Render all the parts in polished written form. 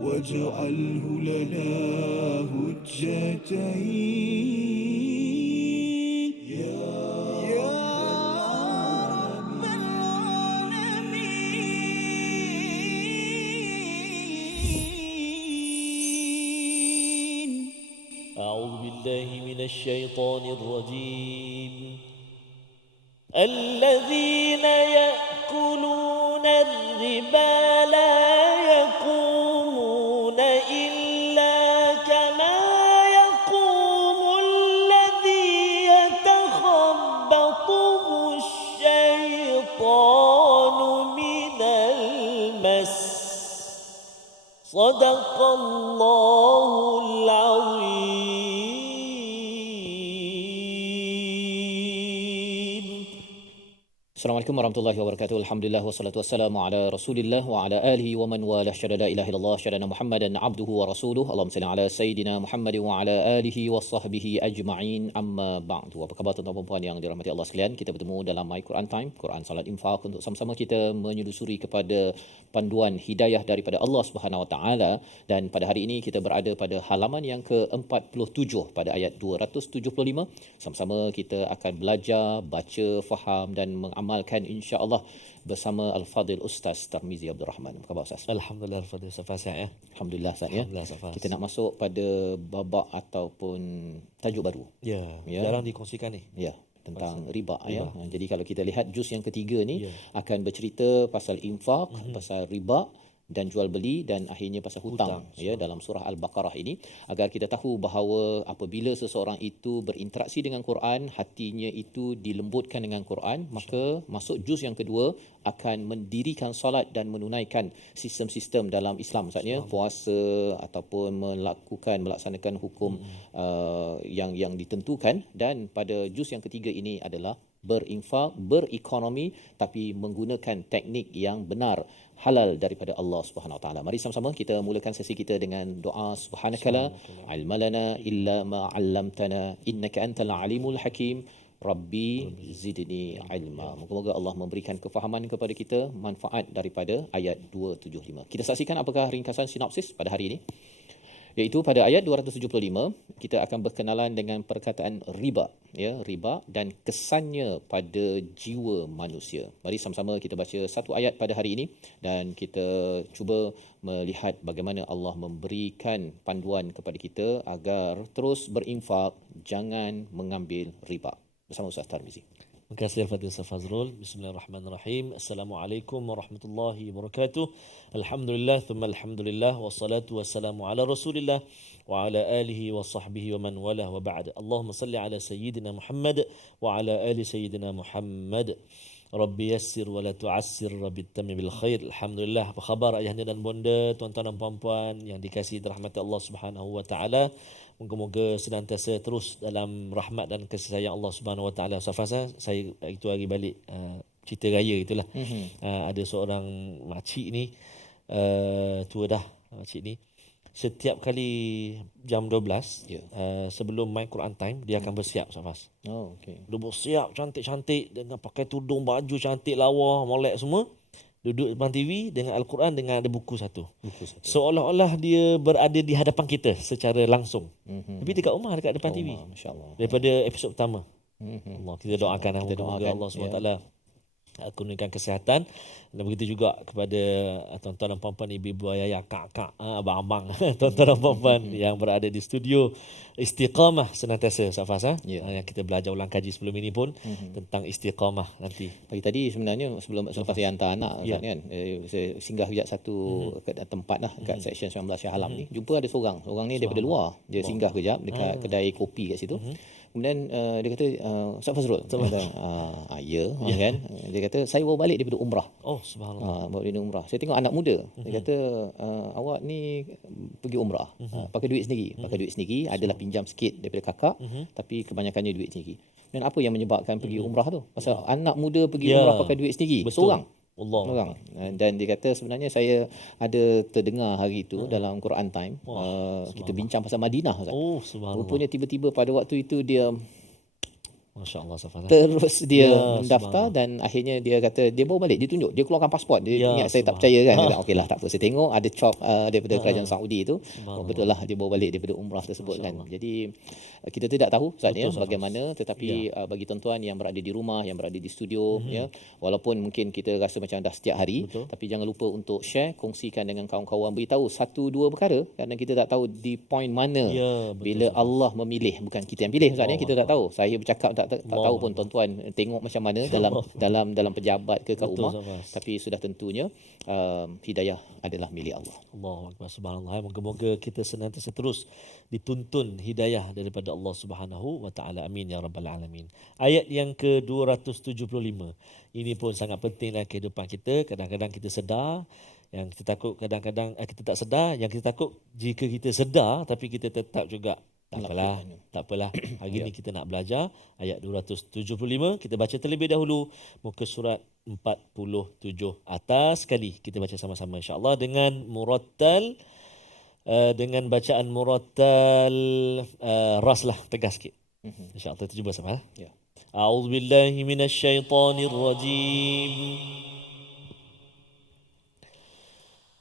واجعله لنا هجتين يا رب العالمين. أعوذ بالله من الشيطان الرجيم. الذين يأكلون الربا لا يقومون إلا كما يقوم الذي يتخبطه الشيطان من المس. صدق الله العظيم. Assalamualaikum warahmatullahi wabarakatuh. Alhamdulillah wassalatu wassalamu ala Rasulillah wa ala alihi wa man walah. Syahada la ilaha illallah, syahada Muhammadan abduhu wa rasuluh. Allahumma salli ala sayidina Muhammad wa ala alihi wa sahbihi ajma'in. Amma ba'du. Apa khabar tuan-tuan dan puan yang dirahmati Allah sekalian? Kita bertemu dalam My Quran Time, Quran Salat Infak, untuk sama-sama kita menyelusuri kepada panduan hidayah daripada Allah Subhanahu wa taala, dan pada hari ini kita berada pada halaman yang ke-47 pada ayat 275. Sama-sama kita akan belajar, baca, faham dan mengamalkan insya-Allah bersama Al-Fadil Ustaz Tarmizi Abdul Rahman. Apa khabar Ustaz? Alhamdulillah Al-Fadil Safas ya. Alhamdulillah Ustaz ya. Kita nak masuk pada babak ataupun tajuk baru. Ya, jarang dikongsikan ni. Ya, tentang riba ya. Jadi kalau kita lihat juz yang ketiga ni akan bercerita pasal infak, pasal riba dan jual beli, dan akhirnya pasal hutang ya dalam surah Al-Baqarah ini, agar kita tahu bahawa apabila seseorang itu berinteraksi dengan Quran, hatinya itu dilembutkan dengan Quran, maka masuk juz yang kedua akan mendirikan solat dan menunaikan sistem-sistem dalam Islam, maksudnya puasa ataupun melaksanakan hukum yang ditentukan. Dan pada juz yang ketiga ini adalah berinfak, berekonomi, tapi menggunakan teknik yang benar, halal daripada Allah Subhanahu Wa Taala. Mari sama-sama kita mulakan sesi kita dengan doa. Subhanakala ilmalana illa ma 'allamtana innaka antal alimul hakim. Rabbi zidni ilma. Moga-moga Allah memberikan kefahaman kepada kita, manfaat daripada ayat 275. Kita saksikan apakah ringkasan sinopsis pada hari ini. Iaitu pada ayat 275 kita akan berkenalan dengan perkataan riba ya, riba dan kesannya pada jiwa manusia. Mari sama-sama kita baca satu ayat pada hari ini dan kita cuba melihat bagaimana Allah memberikan panduan kepada kita agar terus berinfak, jangan mengambil riba. Bersama Ustaz Tarmizi. Terima kasih Al-Fadhil Ustaz Fazrul. Bismillahirrahmanirrahim. Assalamualaikum warahmatullahi wabarakatuh. Alhamdulillah thumma alhamdulillah wassalatu wassalamu ala Rasulillah wa ala alihi wa sahbihi wa man walah wa ba'd. Allahumma salli ala sayyidina Muhammad wa ala ali sayyidina Muhammad. Rabbi yassir wa la tu'assir, Rabbi tammi bil khair. Alhamdulillah. Apa khabar ayahanda dan bonda, tuan-tuan dan puan-puan yang dikasihi rahmat Allah Subhanahu wa taala? Moga-moga senantiasa terus dalam rahmat dan kasih sayang Allah Subhanahu Wa Taala. Safasa, saya itu hari balik cerita raya itulah. Ada seorang makcik ni tua dah, makcik ni setiap kali jam 12 sebelum My Quran Time dia akan bersiap Safas. Oh okey. Dia bersiap cantik-cantik dengan pakai tudung baju cantik lawa, molek semua. Duduk depan TV dengan Al-Quran, dengan ada buku satu. Seolah-olah dia berada di hadapan kita secara langsung. Tapi dekat rumah, dekat depan TV. Masya-Allah. Daripada episod pertama. Allah, kita doakan doakan Allah SWT kurniakan kesihatan, dan begitu juga kepada tuan-tuan dan puan-puan, ibu-ibu, ayah, kak-kak, abang-abang, tuan-tuan dan puan-puan yang berada di studio Istiqamah senantiasa Safas yang kita belajar ulang kaji sebelum ini pun tentang istiqamah nanti. Pagi tadi sebenarnya sebelum selepas saya hantar anak kan, saya singgah kejap satu tempat lah kat section 19 Shah Alam ni, jumpa ada seorang ni daripada luar, dia singgah kejap dekat kedai kopi kat situ. Kemudian dia kata, Ustaz Fazrul, ya kan, dia kata saya bawa balik daripada umrah. Oh subhanallah. Bawa daripada umrah. Saya tengok anak muda, dia kata awak ni pergi umrah, pakai duit sendiri, adalah pinjam sikit daripada kakak, tapi kebanyakannya duit sendiri. Dan apa yang menyebabkan pergi umrah tu? Pasal anak muda pergi umrah pakai duit sendiri, seorang. Allah. Dan dia kata sebenarnya saya ada terdengar hari itu dalam Quran Time, kita bincang pasal Madinah. Oh subhanallah. Rupanya tiba-tiba pada waktu itu dia Masya-Allah Safan. Terus dia Ya, mendaftar dan akhirnya dia kata dia bawa balik, dia tunjuk, dia keluarkan pasport. Dia Ya, ingat saya tak subhanallah. percaya kan. Dia kata okeylah tak apa, saya tengok ada cop daripada kerajaan Saudi itu. Oh Subhanallah. betul lah dia bawa balik daripada umrah tersebut kan. Masya-Allah. Jadi kita tidak tahu Ustaz ya Betul, Safan. bagaimana, tetapi bagi tuan-tuan yang berada di rumah, yang berada di studio ya, walaupun mungkin kita rasa macam dah setiap hari, Betul. tapi jangan lupa untuk share, kongsikan dengan kawan-kawan, beritahu satu dua perkara kerana kita tak tahu di point mana Ya, betul, bila Safan. Allah memilih, bukan kita yang pilih Ustaz ya, kita tak tahu. Saya bercakap tak tahu pun tuan-tuan tengok macam mana dalam pejabat ke kat Betul, rumah, Safas. tapi sudah tentunya hidayah adalah milik Allah. Allahu Akbar, subhanallah. Moga-moga kita senantiasa terus dituntun hidayah daripada Allah Subhanahu wa taala. Amin ya rabbal alamin. Ayat yang ke-275. Ini pun sangat penting dalam kehidupan kita. Kadang-kadang kita sedar, yang kita takut kadang-kadang kita tak sedar, yang kita takut jika kita sedar tapi kita tetap juga tak apalah. Hari ni kita nak belajar ayat 275. Kita baca terlebih dahulu muka surat 47 atas sekali. Kita baca sama-sama insya-Allah dengan murattal, dengan bacaan murattal, ras lah, tegas sikit. InsyaAllah kita cuba sama. Ya. A'udzubillahi minasyaitonir rajim.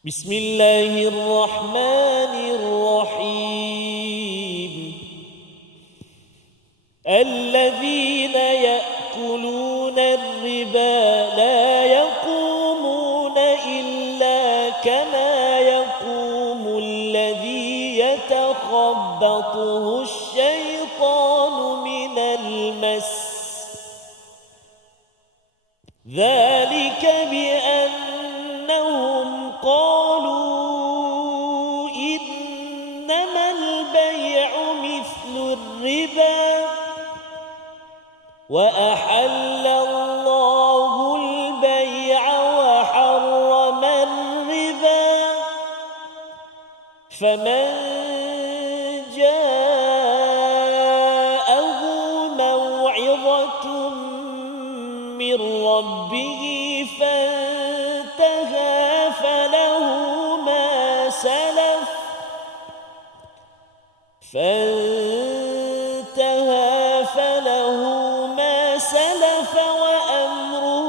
Bismillahirrahmanirrahim. الذين يأكلون الربا لا يقومون إلا كما يقوم الذي يتخبطه الشيطان من المس ذلك بأنهم قالوا إنما البيع مثل الربا وأحل الله البيع وحرم الربا فمن جاءه موعظة من ربه فانتهى فله ما سلف وأمره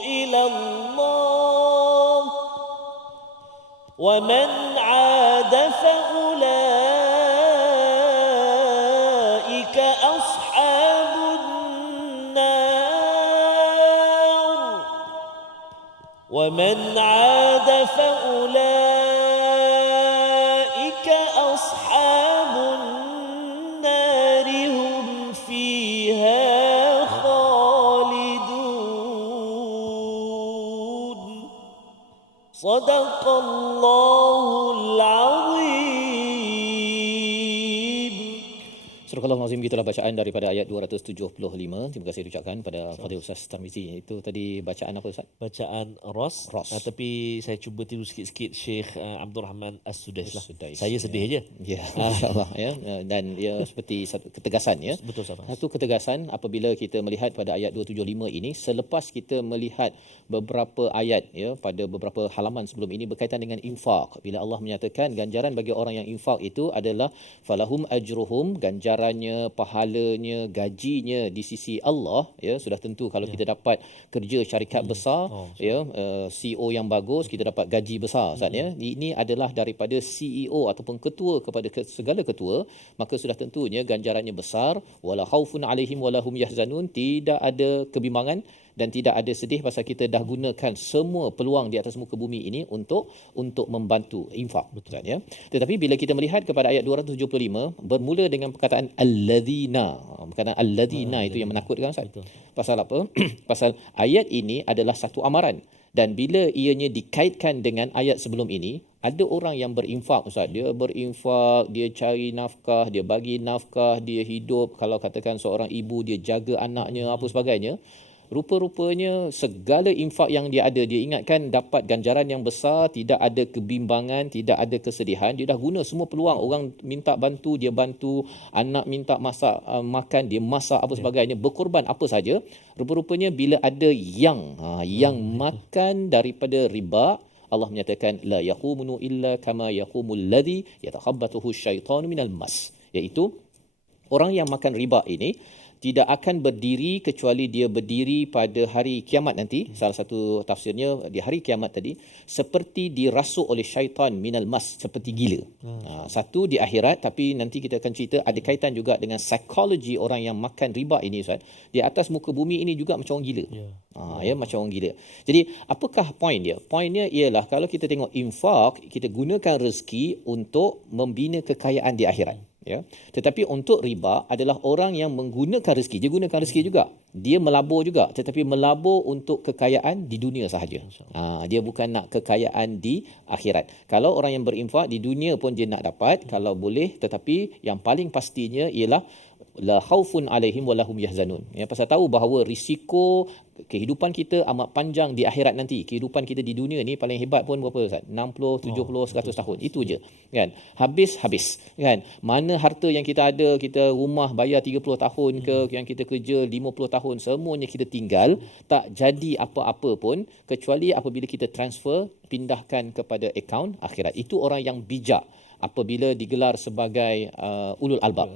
إلى الله ومن عاد فأولئك أصحاب النار ومن عاد فأولئك أصحاب النار هم فيها خالدون صدق الله العظيم. Surah Al-Azim, gitulah bacaan daripada ayat 275. Terima kasih diucapkan pada Ustaz Tarmizi. Itu tadi bacaan apa Ustaz? Bacaan Ros. Ros. Tapi saya cuba tiru sikit-sikit Syekh Abdul Rahman As-Sudais lah. As-Sudais, Saya sedih je. Ya, insya-Allah ya. Dan ia seperti satu ketegasan ya. Betul Safas. Satu ketegasan apabila kita melihat pada ayat 275 ini, selepas kita melihat beberapa ayat ya pada beberapa halaman sebelum ini berkaitan dengan infak. Bila Allah menyatakan ganjaran bagi orang yang infak itu adalah falahum ajruhum, ganjarannya, pahalanya, gajinya di sisi Allah ya. Sudah tentu kalau kita dapat kerja syarikat besar ya, CEO yang bagus, kita dapat gaji besar Ustaz ya. Ini adalah daripada CEO ataupun ketua kepada segala ketua, maka sudah tentunya ganjarannya besar. Wala khaufun alaihim wala hum yahzanun, tidak ada kebimbangan dan tidak ada sedih pasal kita dah gunakan semua peluang di atas muka bumi ini untuk membantu infak, betul ya. Tetapi bila kita melihat kepada ayat 275 bermula dengan perkataan alladzina. Perkataan alladzina itu yang menakutkan Ustaz. Pasal apa? Pasal ayat ini adalah satu amaran, dan bila ianya dikaitkan dengan ayat sebelum ini, ada orang yang berinfak Ustaz. Dia berinfak, dia cari nafkah, dia bagi nafkah, dia hidup, kalau katakan seorang ibu dia jaga anaknya apa sebagainya. Rupa-rupanya segala infak yang dia ada, dia ingatkan dapat ganjaran yang besar, tidak ada kebimbangan, tidak ada kesedihan. Dia dah guna semua peluang. Orang minta bantu, dia bantu. Anak minta masak makan, dia masak apa sebagainya. Berkorban apa saja. Rupa-rupanya bila ada yang makan daripada riba, Allah menyatakan la yaqumunu illa kama yaqumul ladzi yatakhabbathu syaitanu minal mas, iaitu Orang yang makan riba ini tidak akan berdiri kecuali dia berdiri pada hari kiamat nanti. Salah satu tafsirnya di hari kiamat tadi seperti dirasuk oleh syaitan minal mas, seperti gila. Satu di akhirat, tapi nanti kita akan cerita ada kaitan juga dengan psikologi orang yang makan riba ini, Ustaz. Di atas muka bumi ini juga macam orang gila. Macam orang gila. Jadi apakah poin dia? Poinnya ialah kalau kita tengok infak, kita gunakan rezeki untuk membina kekayaan di akhirat. Tetapi untuk riba adalah orang yang menggunakan rezeki, dia gunakan rezeki juga, dia melabur juga, tetapi melabur untuk kekayaan di dunia sahaja. Dia bukan nak kekayaan di akhirat. Kalau orang yang berinfak di dunia pun dia nak dapat kalau boleh, tetapi yang paling pastinya ialah la khaufun alaihim wa lahum yahzanun. Pasal tahu bahawa risiko kehidupan kita amat panjang di akhirat nanti. Kehidupan kita di dunia ni paling hebat pun berapa, Ustaz? 60, 70, 100 tahun. Itu je. Kan? Habis kan? Mana harta yang kita ada, kita rumah bayar 30 tahun ke, yang kita kerja 50 tahun, semuanya kita tinggal, tak jadi apa-apa pun kecuali apabila kita transfer, pindahkan kepada akaun akhirat. Itu orang yang bijak apabila digelar sebagai ulul albab.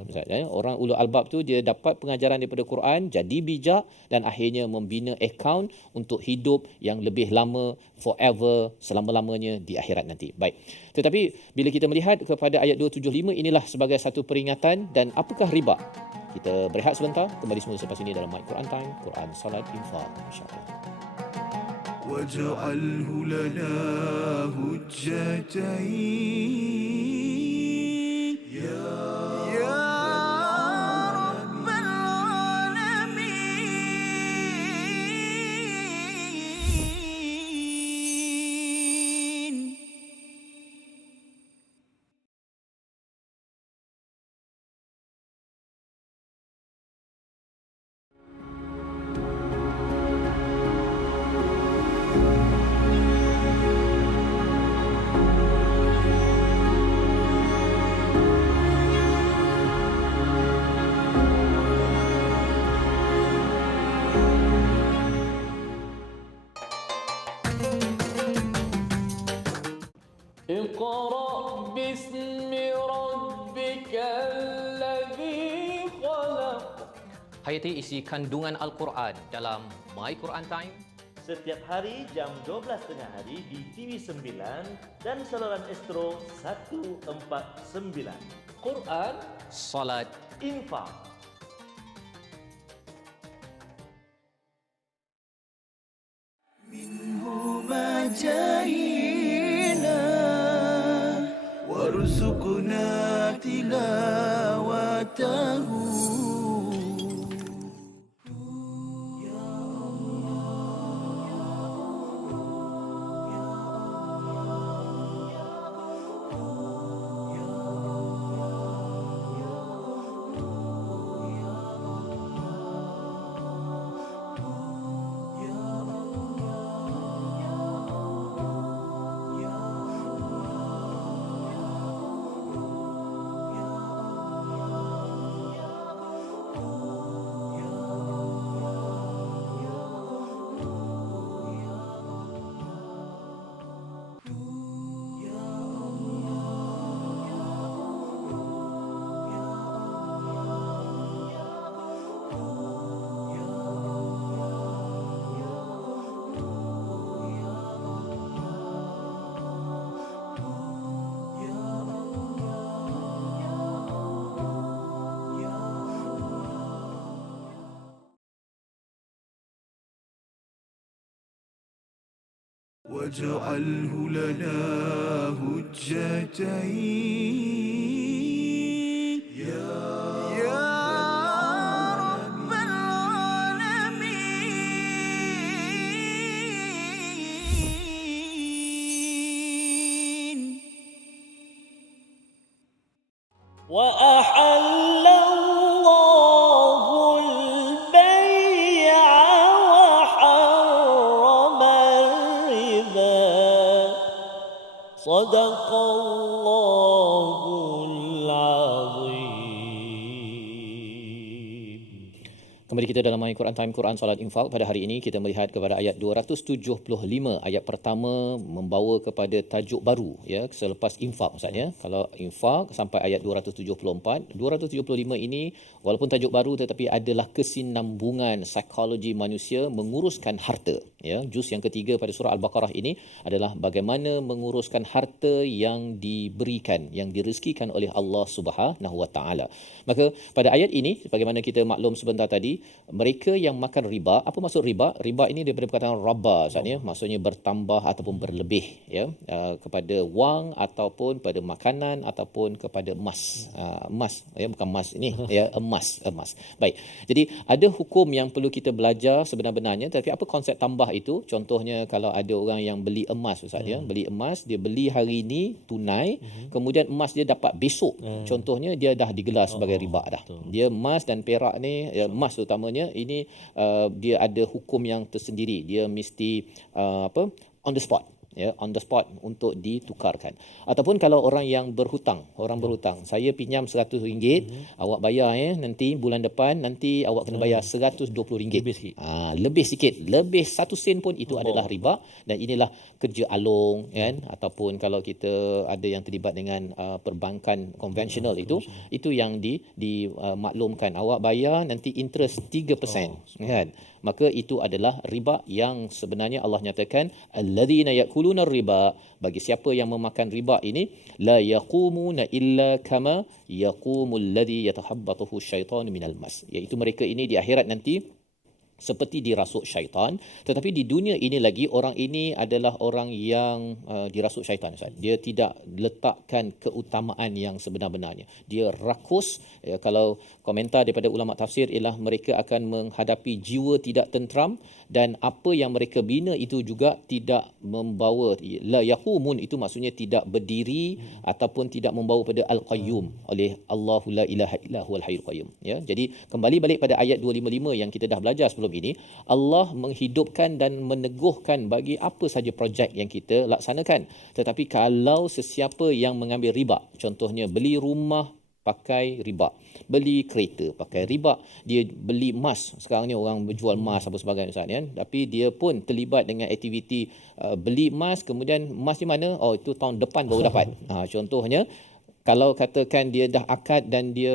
Orang ulul albab tu dia dapat pengajaran daripada Quran, jadi bijak dan akhirnya membina akaun untuk hidup yang lebih lama, forever, selama-lamanya di akhirat nanti. Baik. Tetapi bila kita melihat kepada ayat 275, inilah sebagai satu peringatan. Dan apakah riba? Kita berehat sebentar, kembali semula selepas ini dalam My Quran Time, Quran, Salat, Infak, insya-Allah. واجعله لنا هجتين يا رب العالمين. اقرأ باسم ربك الذي خلق. Hayati isi kandungan Al-Quran dalam My Quran Time. Setiap hari jam 12 tengah hari di TV9 dan saluran Astro 149. Quran, Salat. Infak. منهما جاهينا وارزقنا تلاوته. واجعله لنا هجتين يا رب العالمين. وأحل الله البيع وحرم الربا صدق الله العظيم. Kembali kita dalam My Quran Time, Quran Salat Infak. Pada hari ini kita melihat kepada ayat 275. Ayat pertama membawa kepada tajuk baru, ya, selepas infak Ustaz, ya. Kalau infak sampai ayat 274, 275 ini walaupun tajuk baru tetapi adalah kesinambungan psikologi manusia menguruskan harta, ya. Juz yang ketiga pada surah Al-Baqarah ini adalah bagaimana menguruskan harta yang diberikan, yang direzekikan oleh Allah Subhanahu Wa Taala. Maka pada ayat ini, bagaimana kita maklum sebentar tadi, mereka yang makan riba. Apa maksud riba? Riba ini daripada perkataan raba, ya, maksudnya bertambah ataupun berlebih, ya, kepada wang ataupun pada makanan ataupun kepada emas. Emas, ya, bukan emas ini, ya, emas. Baik. Jadi ada hukum yang perlu kita belajar sebenar-benarnya, tapi apa konsep tambah itu? Contohnya kalau ada orang yang beli emas, Ustaz, ya, beli emas, dia beli hari ini tunai, kemudian emas dia dapat besok. Contohnya dia dah digelar sebagai riba dah. Dia emas dan perak ni, ya, emas terutamanya ini dia ada hukum yang tersendiri. Dia mesti on the spot, ya, on the spot untuk ditukarkan. Ataupun kalau orang yang berhutang, saya pinjam RM100, awak bayar, ya, nanti bulan depan nanti awak kena bayar RM120. Lebih sikit, lebih 1 sen pun itu adalah riba, dan inilah kerja alung, kan, ataupun kalau kita ada yang terlibat dengan perbankan konvensional itu yang dimaklumkan, awak bayar nanti interest 3%, kan. Maka itu adalah riba yang sebenarnya Allah nyatakan alladzina yakuluna riba, bagi siapa yang memakan riba ini, la yaqumuna illa kama yaqumul ladzi yatahabbathu syaitanu minal mas, iaitu mereka ini di akhirat nanti seperti dirasuk syaitan. Tetapi di dunia ini lagi, orang ini adalah orang yang dirasuk syaitan, Ustaz. Dia tidak letakkan keutamaan yang sebenar-benarnya. Dia rakus, ya, kalau komentar daripada ulama tafsir ialah mereka akan menghadapi jiwa tidak tenteram, dan apa yang mereka bina itu juga tidak membawa, la yaqumun itu maksudnya tidak berdiri ataupun tidak membawa pada al-qayyum oleh Allahu la ilaha illa huwal hayyul qayyum, ya. Jadi kembali balik pada ayat 255 yang kita dah belajar sebelum ini, Allah menghidupkan dan meneguhkan bagi apa saja projek yang kita laksanakan. Tetapi kalau sesiapa yang mengambil riba, contohnya beli rumah pakai riba, beli kereta pakai riba, dia beli emas, sekarang ni orang berjual emas apa sebagainya, Ustaz, kan, tapi dia pun terlibat dengan aktiviti beli emas, kemudian emas di mana? Oh, itu tahun depan baru dapat. Contohnya kalau katakan dia dah akad dan dia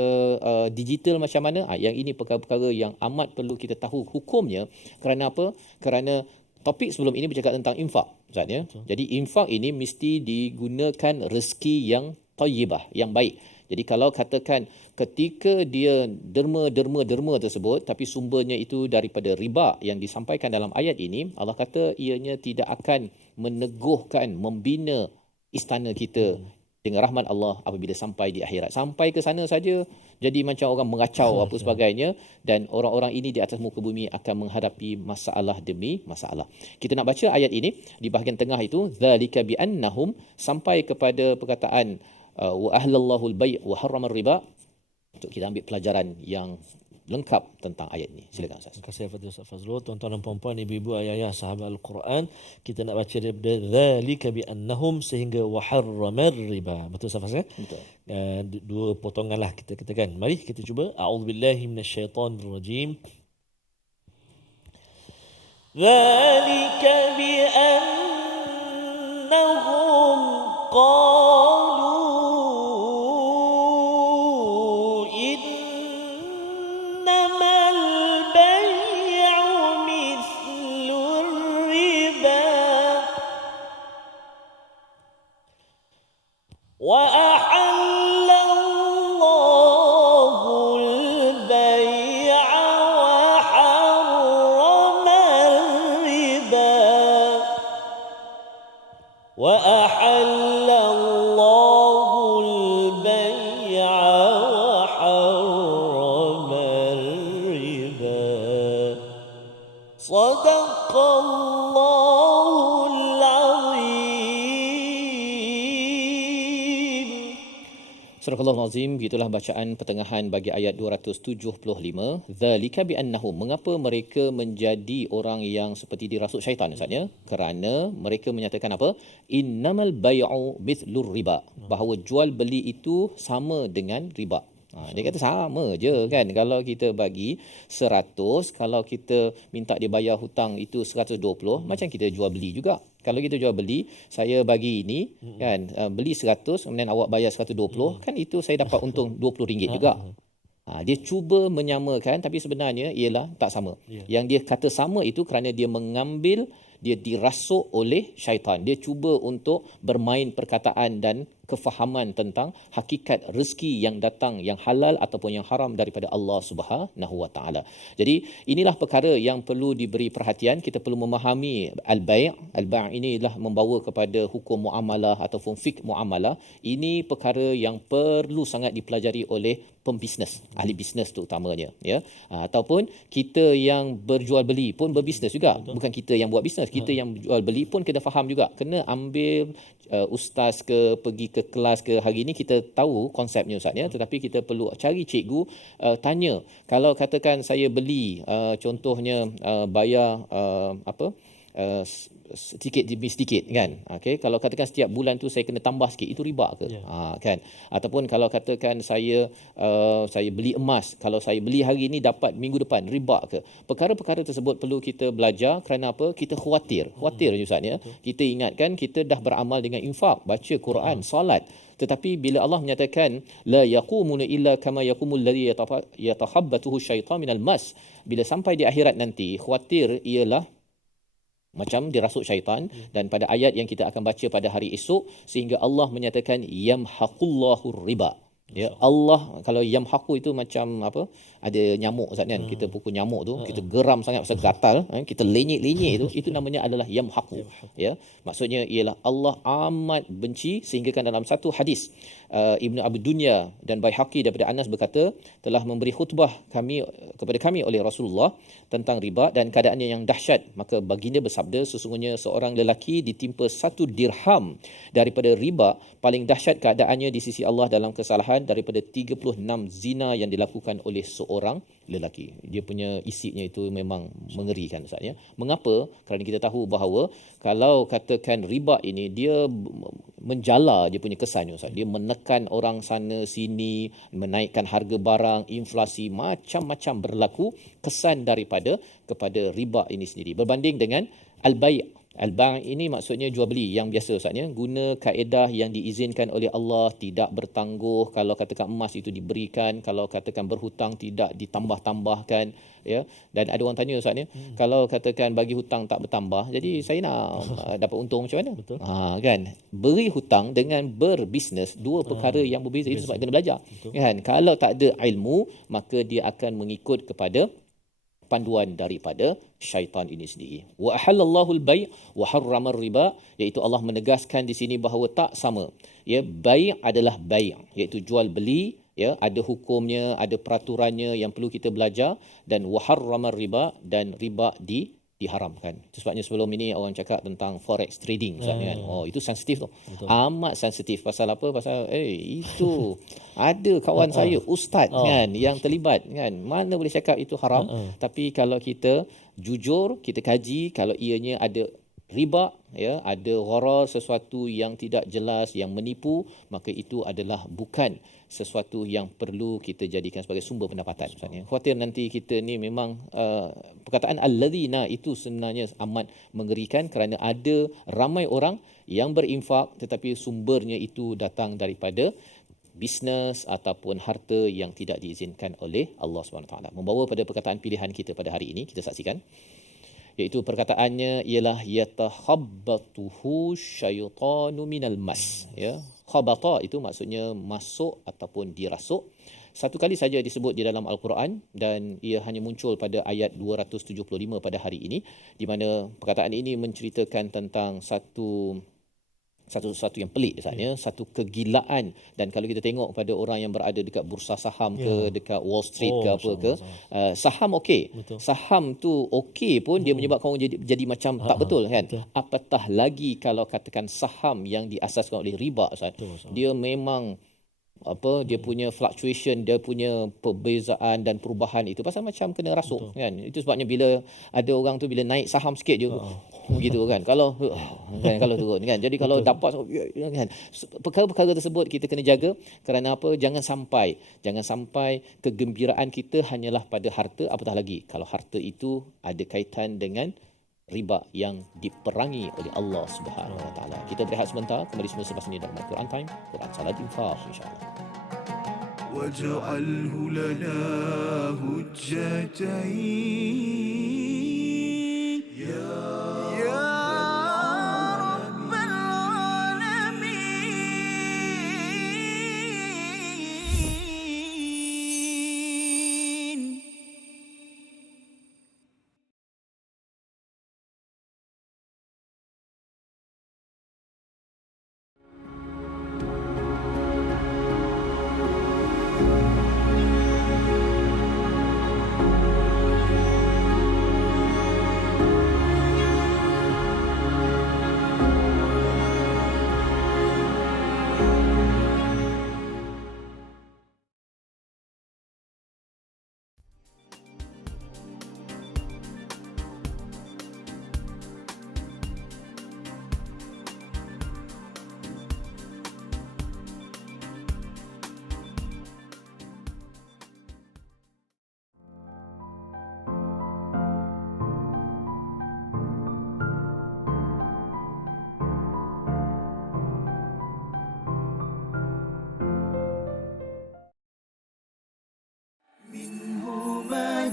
digital macam mana, yang ini perkara-perkara yang amat perlu kita tahu hukumnya. Kerana apa? Kerana topik sebelum ini bercakap tentang infak, Ustaz, ya. Jadi infak ini mesti digunakan rezeki yang tayyibah, yang baik. Jadi kalau katakan ketika dia derma tersebut tapi sumbernya itu daripada riba yang disampaikan dalam ayat ini, Allah kata ianya tidak akan meneguhkan, membina istana kita dengan rahmat Allah apabila sampai di akhirat. Sampai ke sana saja jadi macam orang mengacau apa sebagainya, dan orang-orang ini di atas muka bumi akan menghadapi masalah demi masalah. Kita nak baca ayat ini di bahagian tengah itu, zalika bi annahum, sampai kepada perkataan wa ahlallahu al-bay' wa harrama riba, untuk kita ambil pelajaran yang lengkap tentang ayat ini. Silakan Ustaz. Terima kasih kepada Ustaz Fazrul. Tuan-tuan dan puan-puan, ibu-ibu, ayah-ayah sahabat Al-Quran, kita nak baca daripada zalika bi annahum sehingga wa harrama riba. Betul Ustaz Fazrul? Betul. Dua potongan lah kita katakan. Mari kita cuba. A'udzubillahi minasyaitanir rajim. Zalika bi annahum qalu وأحل الله البيع وحرم الربا وأحل الله البيع وحرم الربا صدق الله العظيم. Surah Al-Azim, begitulah bacaan pertengahan bagi ayat 275. Zalika bi annahum, mengapa mereka menjadi orang yang seperti dirasuk syaitan, Ustaz, ya? Kerana mereka menyatakan apa? Innamal bai'u mithlur riba, bahawa jual beli itu sama dengan riba. Dia kata sama je kan. Kalau kita bagi 100, kalau kita minta dia bayar hutang itu 120, macam kita jual beli juga. Kalau kita jual beli, saya bagi ini kan, beli 100 kemudian awak bayar 120, kan itu saya dapat untung RM20 juga. Dia cuba menyamakan tapi sebenarnya ialah tak sama. Yang dia kata sama itu kerana dia mengambil, dia dirasuk oleh syaitan. Dia cuba untuk bermain perkataan dan kefahaman tentang hakikat rezeki yang datang, yang halal ataupun yang haram daripada Allah Subhanahu Wa Taala. Jadi inilah perkara yang perlu diberi perhatian. Kita perlu memahami al-bai'. Al-bai' inilah membawa kepada hukum muamalah ataupun fiqh muamalah. Ini perkara yang perlu sangat dipelajari oleh pembisnes, ahli bisnes terutamanya, ya. Ataupun kita yang berjual beli pun berbisnes juga. Bukan kita yang buat bisnes, kita yang jual beli pun kena faham juga. Kena ambil ustaz ke, pergi ke kelas ke. Hari ini kita tahu konsepnya ustaz, ya, tetapi kita perlu cari cikgu, tanya. Kalau katakan saya beli, contohnya bayar sedikit demi sedikit kan. Okey, kalau katakan setiap bulan tu saya kena tambah sikit, itu riba ke? Kan. Ataupun kalau katakan saya beli emas, kalau saya beli hari ini dapat minggu depan, riba ke? Perkara-perkara tersebut perlu kita belajar. Kerana apa? Kita khawatir ustaz, ya. Kita ingatkan kita dah beramal dengan infak, baca Quran, solat. Tetapi bila Allah menyatakan la yaqumuna illa kama yaqumul ladzi yatahabbathu syaitan minal mas, bila sampai di akhirat nanti khawatir ialah macam dirasuk syaitan. Dan pada ayat yang kita akan baca pada hari esok, sehingga Allah menyatakan yamhaqullahu riba. Ya, Allah kalau yamhaqu itu macam apa? Ada nyamuk ustaz kan. Kita pukul nyamuk tu, kita geram sangat pasal gatal, kita lenyek-lenyek itu namanya adalah yamhaqu. Ya, maksudnya ialah Allah amat benci, sehingga kan dalam satu hadis Ibnu Abi Dunya dan Baihaqi daripada Anas berkata, telah memberi khutbah kepada kami oleh Rasulullah tentang riba dan keadaannya yang dahsyat. Maka baginda bersabda, sesungguhnya seorang lelaki ditimpa 1 dirham daripada riba, paling dahsyat keadaannya di sisi Allah dalam kesalahan daripada 36 zina yang dilakukan oleh seorang lelaki. Dia punya isinya itu memang mengerikan ustaz, ya. Mengapa? Kerana kita tahu bahawa kalau katakan riba ini, dia menjala dia punya kesannya ustaz. Dia menekan orang sana sini, menaikkan harga barang, inflasi, macam-macam berlaku kesan kepada riba ini sendiri. Berbanding dengan al-bai'. Al-bai' ini maksudnya jual beli yang biasa ustaz, ya. Guna kaedah yang diizinkan oleh Allah, tidak bertangguh. Kalau katakan emas itu diberikan, kalau katakan berhutang tidak ditambah-tambahkan, ya. Dan ada orang tanya ustaz, ya, kalau katakan bagi hutang tak bertambah, jadi saya nak dapat untung macam mana? Betul. Kan, beri hutang dengan berbisnes dua perkara yang berbeza. Itu sebab kena belajar. Kan, kalau tak ada ilmu, maka dia akan mengikut kepada panduan daripada syaitan ini sendiri. Wa ahallallahu al-bai' wa harrama riba, iaitu Allah menegaskan di sini bahawa tak sama. Ya, bai' adalah bai', iaitu jual beli, ya, ada hukumnya, ada peraturannya yang perlu kita belajar, dan wa harrama riba, dan riba diharamkan. Itu sebabnya sebelum ini orang cakap tentang forex trading ustaz, kan. Itu sensitif tu. Betul. Amat sensitif. Pasal apa? Pasal itu ada kawan saya ustaz kan yang terlibat kan. Mana boleh cakap itu haram, tapi kalau kita jujur, kita kaji, kalau ianya ada riba, ya, ada gharar, sesuatu yang tidak jelas, yang menipu, maka itu adalah bukan sesuatu yang perlu kita jadikan sebagai sumber pendapatan. Misalnya, khawatir nanti kita ni memang perkataan alladzina itu sebenarnya amat mengerikan, kerana ada ramai orang yang berinfak tetapi sumbernya itu datang daripada bisnes ataupun harta yang tidak diizinkan oleh Allah SWT. Membawa pada perkataan pilihan kita pada hari ini, kita saksikan. Iaitu perkataannya ialah yatakhabbatuhu syaitanu minal mas, ya. Khabata itu maksudnya masuk ataupun dirasuk. Satu kali saja disebut di dalam Al-Quran, dan ia hanya muncul pada ayat 275 pada hari ini, di mana perkataan ini menceritakan tentang satu yang pelik misalnya, satu kegilaan. Dan kalau kita tengok pada orang yang berada dekat bursa saham ke, dekat Wall Street ke apa ke, saham okey. Saham tu okey pun dia menyebabkan orang jadi macam tak betul kan. Apatah lagi kalau katakan saham yang diasaskan oleh riba, Ustaz. Dia memang dia punya fluctuation, dia punya perbezaan dan perubahan itu pasal macam kena rasuk kan. Itu sebabnya bila ada orang tu bila naik saham sikit je begitu kan. Kalau kalau turun kan. Jadi kalau dapat kan, perkara-perkara tersebut kita kena jaga. Kerana apa? Jangan sampai kegembiraan kita hanyalah pada harta, apatah lagi kalau harta itu ada kaitan dengan riba yang diperangi oleh Allah Subhanahu Wa Taala. Kita berehat sebentar, kembali semula selepas ini dalam Quran Time, Quran Salat Infaq insya-Allah. واجعله لنا هجتين يا رب العالمين.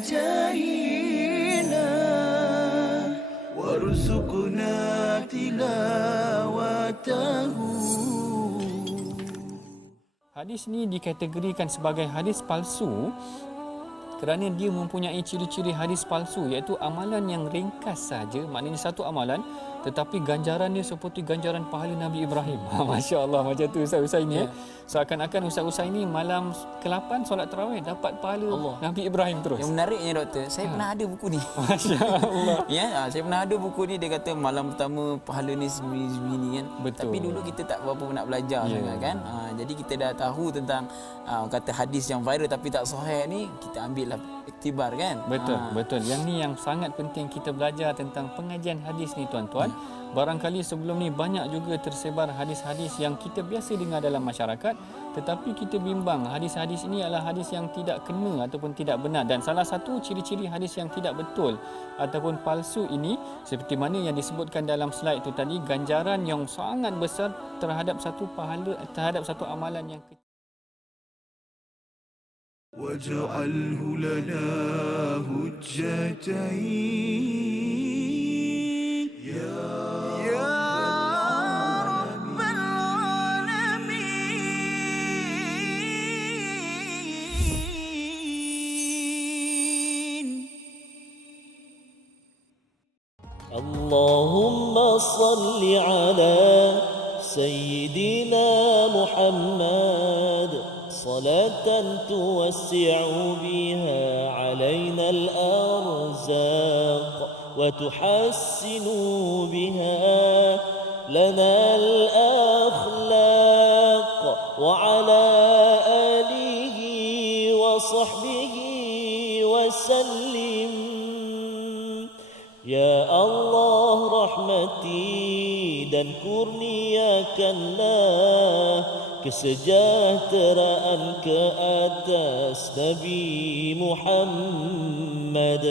جاهنا وارزقنا تلاوته. Hadis ni dikategorikan sebagai hadis palsu kerana dia mempunyai ciri-ciri hadis palsu, iaitu amalan yang ringkas saja, maknanya satu amalan tetapi ganjaran dia seperti ganjaran pahala Nabi Ibrahim. Masya Allah, macam tu Ustaz ini. Seakan-akan Ustaz ini malam ke-8 solat tarawih dapat pahala Nabi Ibrahim terus. Yang menariknya doktor, saya pernah ada buku ni. Masya Allah. Saya pernah ada buku ni, dia kata malam pertama pahala ni segini kan. Betul. Tapi dulu kita tak berapa nak belajar sangat kan. Jadi kita dah tahu tentang kata hadis yang viral tapi tak sahih ni, kita ambil lah iktibar kan. Betul. Yang ni yang sangat penting kita belajar tentang pengajian hadis ni tuan-tuan. Barangkali sebelum ni banyak juga tersebar hadis-hadis yang kita biasa dengar dalam masyarakat, tetapi kita bimbang hadis-hadis ini adalah hadis yang tidak kena ataupun tidak benar. Dan salah satu ciri-ciri hadis yang tidak betul ataupun palsu ini, seperti mana yang disebutkan dalam slide itu tadi, ganjaran yang sangat besar terhadap satu pahala, terhadap satu amalan yang kecil. واجعله لنا هجتين يا رب العالمين. اللهم صل على سيدنا محمد صلاة توسع بها علينا الأرزاق وتحسن بها لنا الأخلاق وعلى آله وصحبه وسلم. Ya Allah, rahmati dan kurniakanlah kesejahteraan ke atas Nabi Muhammad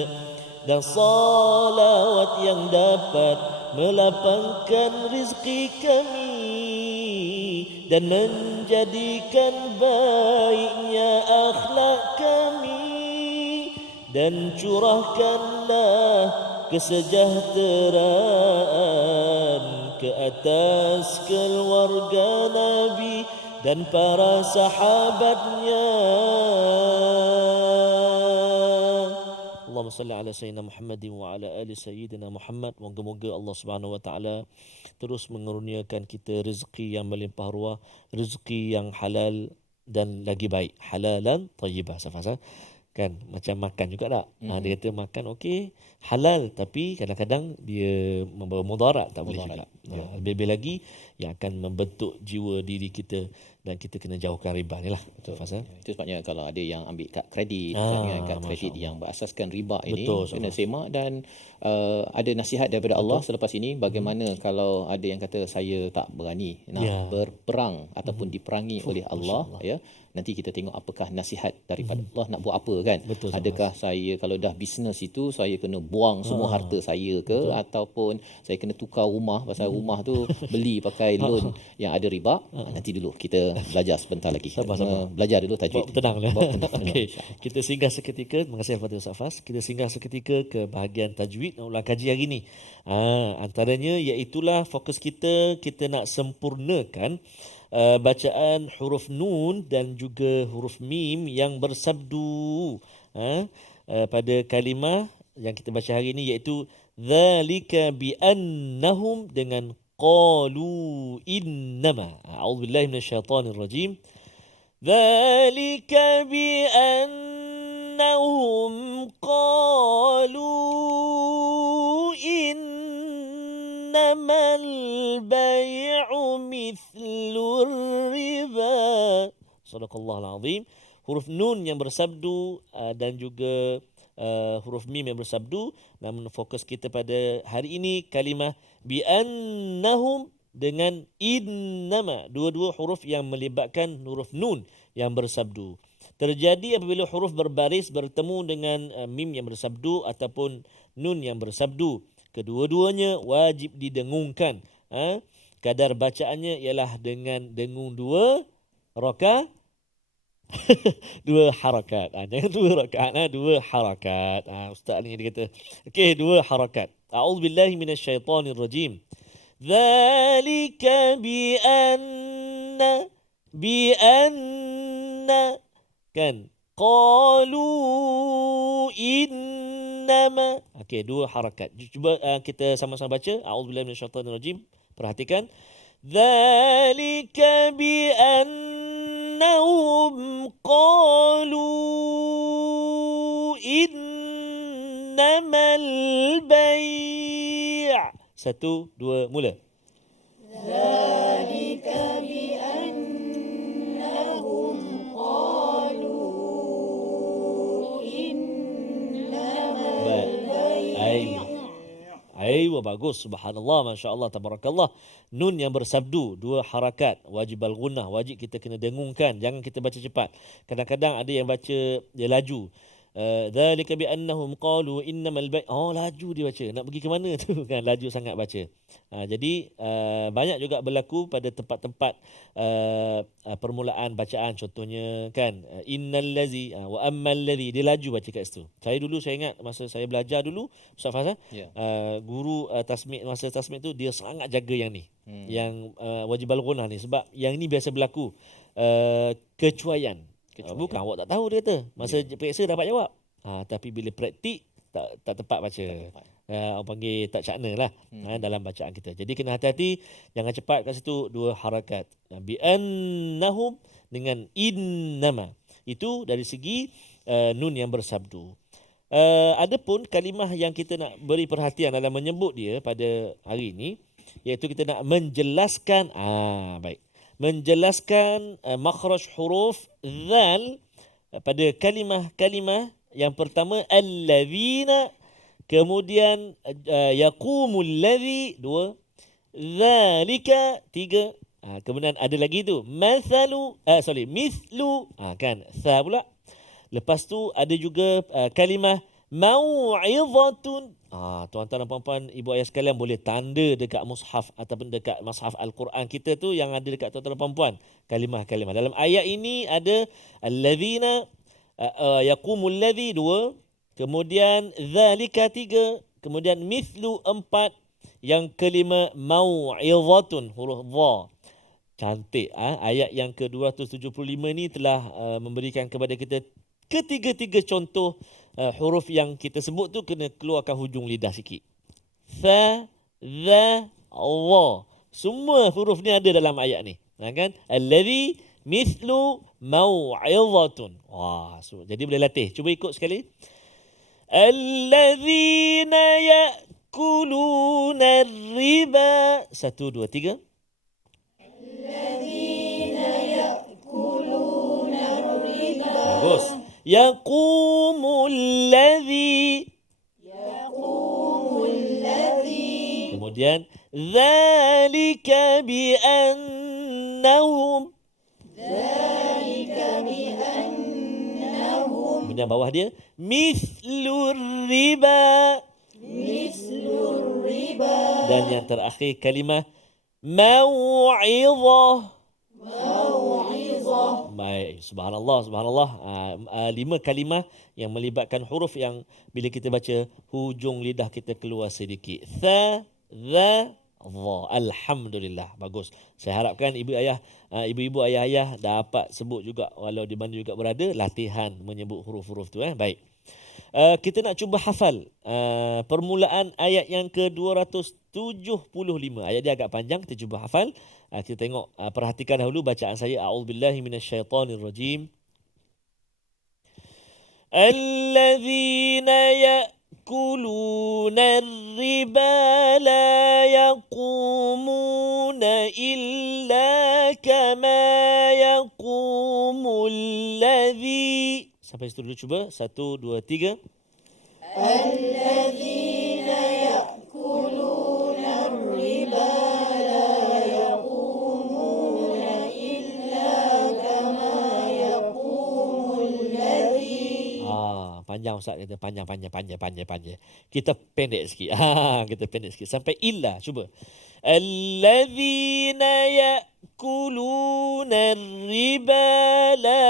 dan salawat yang dapat melapangkan rizki kami dan menjadikan baiknya akhlak kami, dan curahkanlah kesejahteraan ke atas keluarga Nabi dan para sahabatnya. Allahumma salli ala sayyidina Muhammadin wa ala ali sayyidina Muhammad. Moga-moga Allah Subhanahu wa taala terus mengurniakan kita rezeki yang melimpah ruah, rezeki yang halal dan lagi baik, halalan thayyibah. Safasa kan macam makan juga tak? Dia kata makan okey, halal, tapi kadang-kadang dia membawa mudarat, tak boleh juga. Lebih-lebih lagi yang akan membentuk jiwa diri kita, dan kita kena jauhkan riba ni lah. Betul Fazal. Itu sebabnya kalau ada yang ambil kad kredit, Ah, kad kredit Masya yang berasaskan riba ini, Betul, kena Ustaz. semak. Dan ada nasihat daripada Allah selepas ini, bagaimana kalau ada yang kata saya tak berani nak Ya. berperang ataupun diperangi oleh Allah, ya. Nanti kita tengok apakah nasihat daripada Allah nak buat apa kan. Betul, Ustaz. Adakah saya kalau dah bisnes itu saya kena buang semua harta saya ke, ataupun saya kena tukar rumah, pasal rumah tu beli pakai loan yang ada riba. Nanti dulu kita belajar sebentar lagi. Sabar. Belajar dulu tajwid. Bawa tenang lah. Bawa tenang. Okey, kita singgah seketika. Terima kasih kepada Ustaz Fas. Kita singgah seketika ke bahagian tajwid ulang kaji hari ni. Antaranya iaitulah fokus kita nak sempurnakan bacaan huruf nun dan juga huruf mim yang bersabdu pada kalimah yang kita baca hari ini, iaitu dzalika bi annahum dengan qalu innama. A'udzubillahi minasyaitonir rajim. ذلك بأنهم قالوا إنما البيع مثل الربا. Sadaqallahul Azim. Huruf nun yang bersabdu dan juga huruf mim yang bersabdu. Namun fokus kita pada hari ini kalimah bi'annahum dengan innama, dua-dua huruf yang melibatkan huruf nun yang bersabdu. Terjadi apabila huruf berbaris bertemu dengan mim yang bersabdu ataupun nun yang bersabdu. Kedua-duanya wajib didengungkan. Kadar bacaannya ialah dengan dengung dua dua harakat. Jangan dua rakaat, dua harakat. Ustaz ni dia kata, okey, dua harakat. A'udzubillahi minasyaitonir rajim. ذلك بأن kan qalu innama. Okey, dua harakat. Cuba kita sama-sama baca. A'udzubillahi minasyaitonir rajim. Perhatikan. Dzalika bi annahum qalu innamal bai'. Satu, dua, mula. Aywa, bagus. Subhanallah, Masya Allah, Tabarakallah. Nun yang bersabdu, dua harakat. Wajib al-gunnah, wajib kita kena dengungkan. Jangan kita baca cepat. Kadang-kadang ada yang baca dia laju. Dzalika bi annahum qalu innamal bai'. Laju dia baca. Nak pergi ke mana tu kan, laju sangat baca. Jadi banyak juga berlaku pada tempat-tempat permulaan bacaan, contohnya kan innallazi wa ammallazi, dia laju baca kat situ. Saya ingat masa saya belajar dulu Ustaz Fazal, guru tasmid, masa tasmid tu dia sangat jaga yang ni. Yang wajib al-gunnah ni, sebab yang ni biasa berlaku kecuaian. Bukan awak tak tahu, dia kata. Masa periksa dapat jawab. Tapi bila praktik tak tepat baca. Orang panggil tak cakna lah dalam bacaan kita. Jadi kena hati-hati, jangan cepat kat situ, dua harakat. Bi'annahum dengan innama. Itu dari segi nun yang bersabdu. Adapun kalimah yang kita nak beri perhatian dalam menyebut dia pada hari ini, iaitu kita nak menjelaskan baik. Menjelaskan makhraj huruf dzal pada kalimah-kalimah yang pertama alladzina, kemudian yaqumul ladzi, dua, zalika, tiga, kemudian ada lagi tu mathalu mithlu, kan tha pula. Lepas tu ada juga kalimah mau'izatun. Tuan-tuan dan puan-puan, ibu ayah sekalian, boleh tanda dekat mushaf ataupun dekat mushaf Al-Quran kita tu yang ada dekat tuan-tuan dan puan-puan. Kalimah-kalimah. Dalam ayat ini ada alladzina, yaqumul ladzi, dua, kemudian zalika, tiga, kemudian mithlu, empat, yang kelima mau'izatun, huruf dha. Cantik. Ayat yang ke-275 ni telah memberikan kepada kita ketiga-tiga contoh huruf yang kita sebut tu kena keluarkan hujung lidah sikit. Tha, dha, dha. Semua huruf ni ada dalam ayat ni. Kan? Alladhi mithlu mau'izatun. Jadi boleh latih. Cuba ikut sekali. Alladzina ya'kuluna riba. 1, 2, 3. Bagus. Yaqumul ladzi. Kemudian dzalika bi annahum. Kemudian bawah dia mithlur riba. Dan yang terakhir kalimah mau'izah. Baik, subhanallah, subhanallah. 5 kalimah yang melibatkan huruf yang bila kita baca hujung lidah kita keluar sedikit. Tha, dha, dha. Alhamdulillah. Bagus. Saya harapkan ibu-ibu ayah-ayah dapat sebut juga walau di mana juga berada, latihan menyebut huruf-huruf tu. Baik. Kita nak cuba hafal permulaan ayat yang ke-275. Ayat dia agak panjang, kita cuba hafal. Kita tengok, perhatikan dahulu bacaan saya. A'udzubillahi minasyaitonirrajim. Alladzina ya'kuluna ar-riba la yaqumuna illa kama yaqumul ladzi. Sampai situ dulu cuba. 1, 2, 3. Alladzina ya'kuluna ar-riba la yaqumuna illa kama yaqumul ladzi. Panjang Ustaz kata, panjang. Kita pendek sikit. Kita pendek sikit sampai illa. Cuba. Alladzina ya'kuluna ar-riba la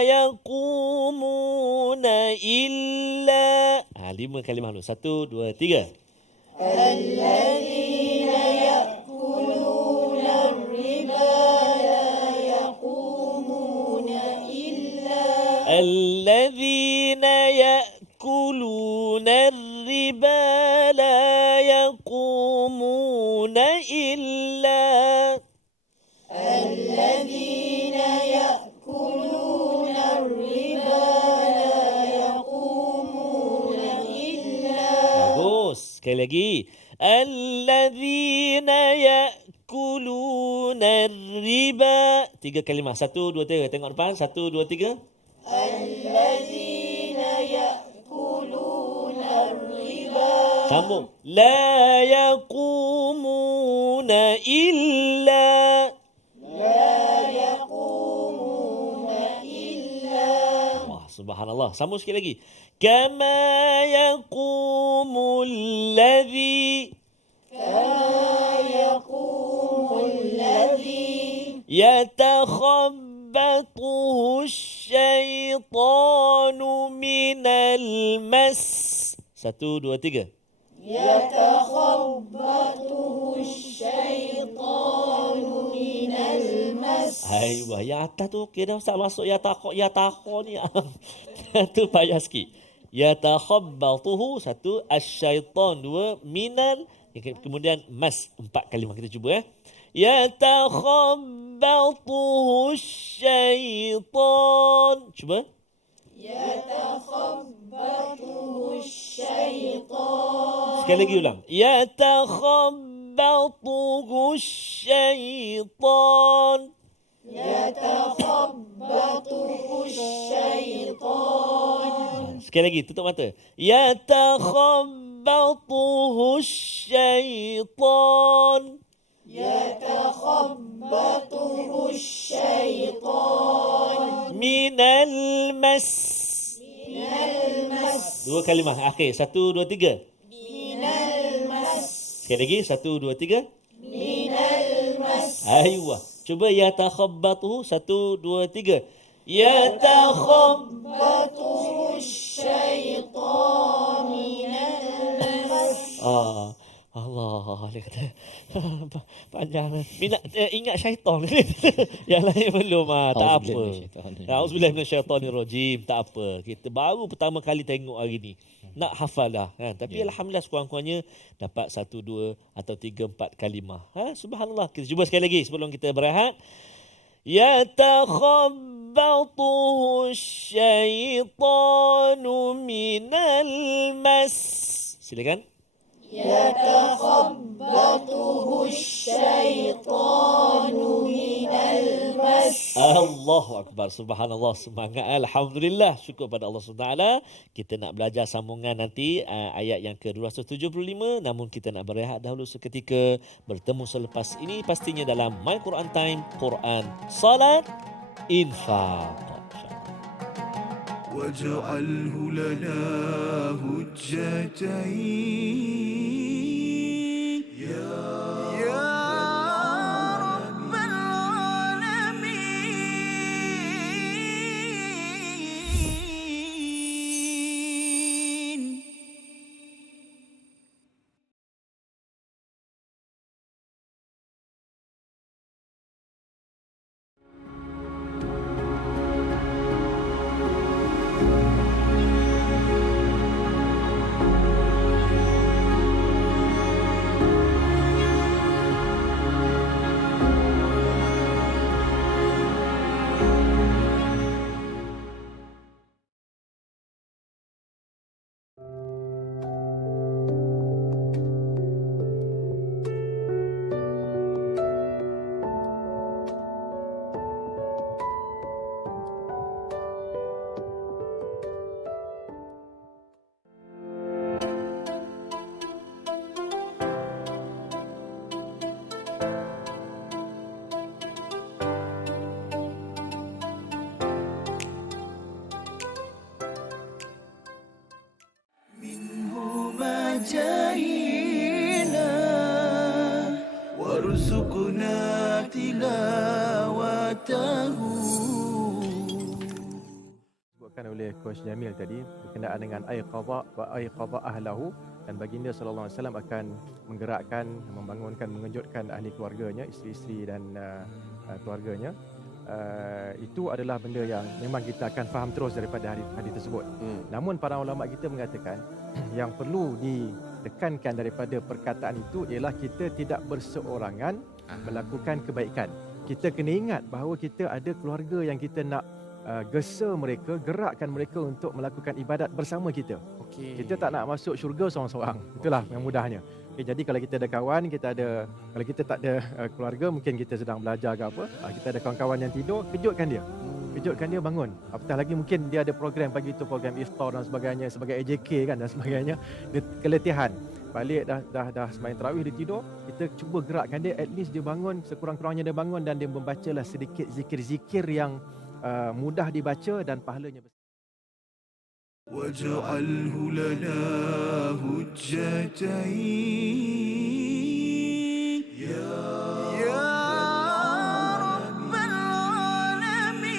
yaqumuna illa. 5 kalimah dulu. 1, 2, 3. Alladzina ya'kuluna ar-riba la yaqumuna illa. Alladzina ya'kuluna ar-riba la yaqumuna illa. Alladzina ya'kuluna ar-riba la yaqumuna illa. Bagus. Sekali lagi. Alladzina ya'kuluna ar-riba. 3 kalimah. 1, 2, 3. Tengok depan. 1, 2, 3. Alladzina ya'kuluna ar-riba. Sambung. La yaqumuna illa. Subhanallah. Sambung sikit lagi. Kama yaqumul ladzi. Yatakhabbatuhu syaitanu minal mas. 1, 2, 3. Yatakhabbatuhu syaitanu minal mas. Ayuh, yang atas tu okey dah Ustaz, masuk yatakho ni. Tu payah sikit. Yatakhabbatuhu 1, asyaitan 2, minal, kemudian mas 4 kalimah. Kita cuba Yatakhabbatuhu syaitan. Cuba. Yatakhabbatuhu syaitan. Sekali lagi ulang. Yatakhabbatuhu syaitan. Yatakhabbatuhu syaitan. Sekali lagi, tutup mata. Yatakhabbatuhu syaitan. Yatakhabbatuhu syaitan minal mas. Dua kalimah akhir. 1, 2, 3. Minal mas. Sekali lagi. 1, 2, 3. Minal mas. Aywa. Cuba yatakhabbatuhu. 1, 2, 3. Yatakhabbatuhu syaitan minal mas. Allah, dia kata panjang. Ingat syaitan. Yang lain belum. Tak apa. Auzubillahi minasyaitonirrajim. Tak apa. Kita baru pertama kali tengok hari ni. Nak hafal dah. Tapi alhamdulillah sekurang-kurangnya dapat 1, 2 atau 3, 4 kalimah. Subhanallah. Kita cuba sekali lagi sebelum kita berehat. Yatakhabbatuhu syaitanu minal mas. Silakan. Allahu Akbar. Subhanallah. Semangat. Alhamdulillah. Syukur pada Allah SWT. Kita nak belajar sambungan nanti ayat yang ke-275. Namun kita nak berehat dahulu seketika. Bertemu selepas ini pastinya dalam My Quran Time. Quran, Salat, Infaq. واجعله لنا هجتين يا رب العالمين. جاهينا وارزقنا تلاوته. Disebutkan oleh Coach Jamil tadi berkenaan dengan aiqadha wa aiqadha ahlahu, dan baginda sallallahu alaihi wasallam akan menggerakkan, membangunkan, mengejutkan ahli keluarganya, isteri-isteri dan keluarganya. Itu adalah benda yang memang kita akan faham terus daripada hadis tersebut. Namun para ulama kita mengatakan yang perlu ditekankan daripada perkataan itu ialah kita tidak berseorangan melakukan kebaikan. Kita kena ingat bahawa kita ada keluarga yang kita nak gesa mereka, gerakkan mereka untuk melakukan ibadat bersama kita. Kita tak nak masuk syurga seorang-seorang. Itulah yang mudahnya. Jadi kalau kita ada kawan, kalau kita tak ada keluarga, mungkin kita sedang belajar ke apa, kita ada kawan-kawan yang tidur, kejutkan dia. Kejutkan dia bangun. Apatah lagi mungkin dia ada program pagi itu, program iftar dan sebagainya, sebagai AJK kan dan sebagainya. Dia keletihan. Balik dah sembahyang tarawih, dia tidur, kita cuba gerakkan dia, at least dia bangun, sekurang-kurangnya dia bangun dan dia membacalah sedikit zikir-zikir yang mudah dibaca dan pahalanya besar. واجعله لنا هجتين يا رب العالمين.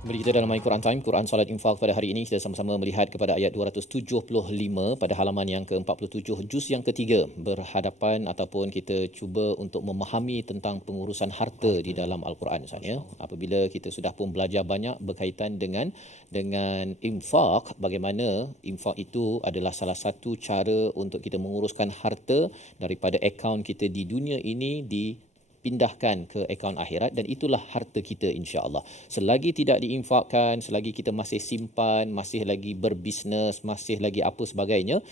Kembali kita dalam My Quran Time, Quran Salat Infaq pada hari ini. Kita sama-sama melihat kepada ayat 275 pada halaman yang ke-47, juz yang ketiga, berhadapan ataupun kita cuba untuk memahami tentang pengurusan harta di dalam Al-Quran. Misalnya, apabila kita sudah pun belajar banyak berkaitan dengan infak, bagaimana infak itu adalah salah satu cara untuk kita menguruskan harta daripada akaun kita di dunia ini pindahkan ke akaun akhirat, dan itulah harta kita insya-Allah. Selagi tidak diinfakkan, selagi kita masih simpan, masih lagi berbisnes, masih lagi apa sebagainya,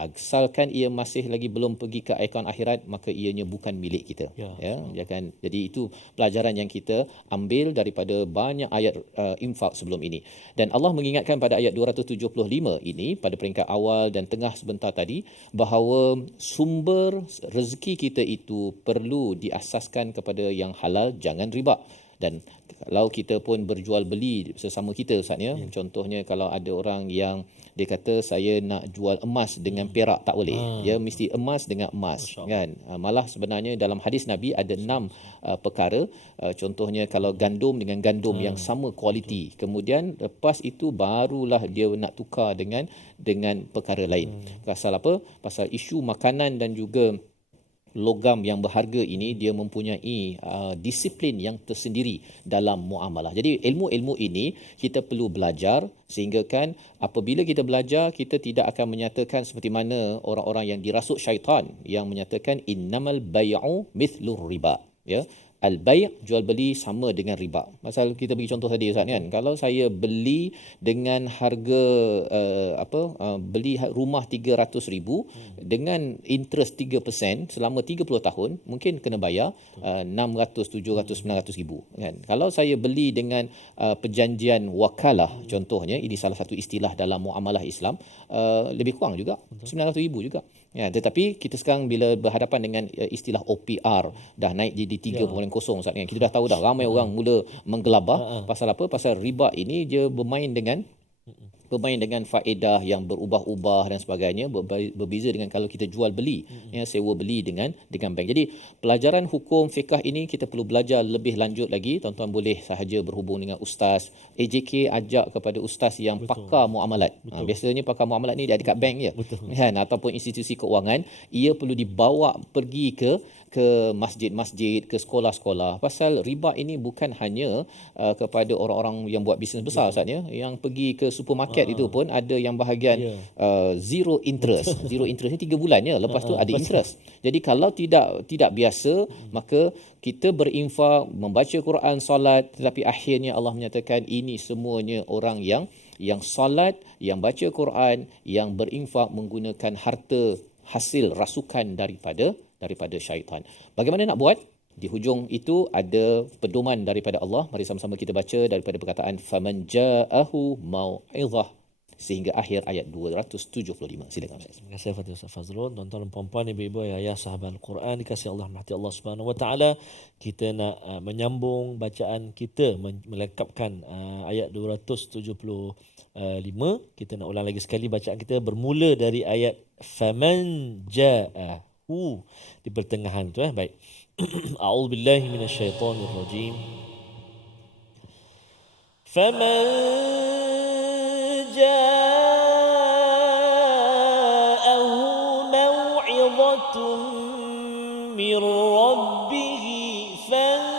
asalkan ia masih lagi belum pergi ke akaun akhirat, maka ianya bukan milik kita. Ya kan. Jadi itu pelajaran yang kita ambil daripada banyak ayat infak sebelum ini. Dan Allah mengingatkan pada ayat 275 ini pada peringkat awal dan tengah sebentar tadi, bahawa sumber rezeki kita itu perlu diasaskan kepada yang halal, jangan riba. Dan kalau kita pun berjual beli sesama kita Ustaz ya, contohnya kalau ada orang yang dia kata saya nak jual emas dengan perak, tak boleh. Ya mesti emas dengan emas kan. Malah sebenarnya dalam hadis Nabi ada 6 perkara. Contohnya kalau gandum dengan gandum yang sama kualiti, kemudian lepas itu barulah dia nak tukar dengan perkara lain. Pasal apa? Pasal isu makanan dan juga logam yang berharga ini, dia mempunyai disiplin yang tersendiri dalam muamalah. Jadi ilmu-ilmu ini kita perlu belajar, sehingga kan apabila kita belajar, kita tidak akan menyatakan seperti mana orang-orang yang dirasuk syaitan yang menyatakan innamal bai'u mithlur riba. Ya, al-bai' jual beli sama dengan riba. Pasal kita bagi contoh tadi Ustaz kan, kalau saya beli dengan harga beli rumah 300,000 dengan interest 3% selama 30 tahun, mungkin kena bayar 600, 700, 900,000 kan. Kalau saya beli dengan perjanjian wakalah contohnya, ini salah satu istilah dalam muamalah Islam, lebih kurang juga 900,000 juga. Ya, tetapi kita sekarang bila berhadapan dengan istilah OPR dah naik jadi 3.0 Ustaz kan. Kita dah tahu dah ramai orang mula menggelabah pasal apa? Pasal riba ini dia bermain dengan faedah yang berubah-ubah dan sebagainya, berbeza dengan kalau kita jual beli, sewa beli dengan bank. Jadi pelajaran hukum fiqh ini kita perlu belajar lebih lanjut lagi. Tuan-tuan boleh sahaja berhubung dengan ustaz. AJK ajak kepada ustaz yang pakar muamalat. Biasanya pakar muamalat ni dia ada kat bank je. Kan, ataupun institusi keuangan, ia perlu dibawa pergi ke masjid-masjid, ke sekolah-sekolah. Pasal riba ini bukan hanya kepada orang-orang yang buat bisnes besar Ustaz ya. Yang pergi ke supermarket itu pun ada yang bahagian zero interest. Zero interest ni 3 bulan je, lepas tu ada interest. Jadi kalau tidak biasa, maka kita berinfak, membaca Quran, solat, tetapi akhirnya Allah menyatakan ini semuanya orang yang solat, yang baca Quran, yang berinfak menggunakan harta hasil rasukan daripada syaitan. Bagaimana nak buat? Di hujung itu ada pedoman daripada Allah. Mari sama-sama kita baca daripada perkataan faman ja'ahu mau'izah sehingga akhir ayat 275. Silakan Ustaz. Terima kasih Fatih Ustaz Fazrul. Tuan-tuan dan puan-puan, ibu-ibu, ayah sahabat Al-Quran dikasihi Allah, rahmati Allah Subhanahu Wa Taala. Kita nak menyambung bacaan kita, melengkapkan ayat 275. Kita nak ulang lagi sekali bacaan kita bermula dari ayat faman ja'ahu di pertengahan tu baik. A'udzubillahi minasyaitonirrajim. Faman ja'ahu maw'izatun min rabbih fantaha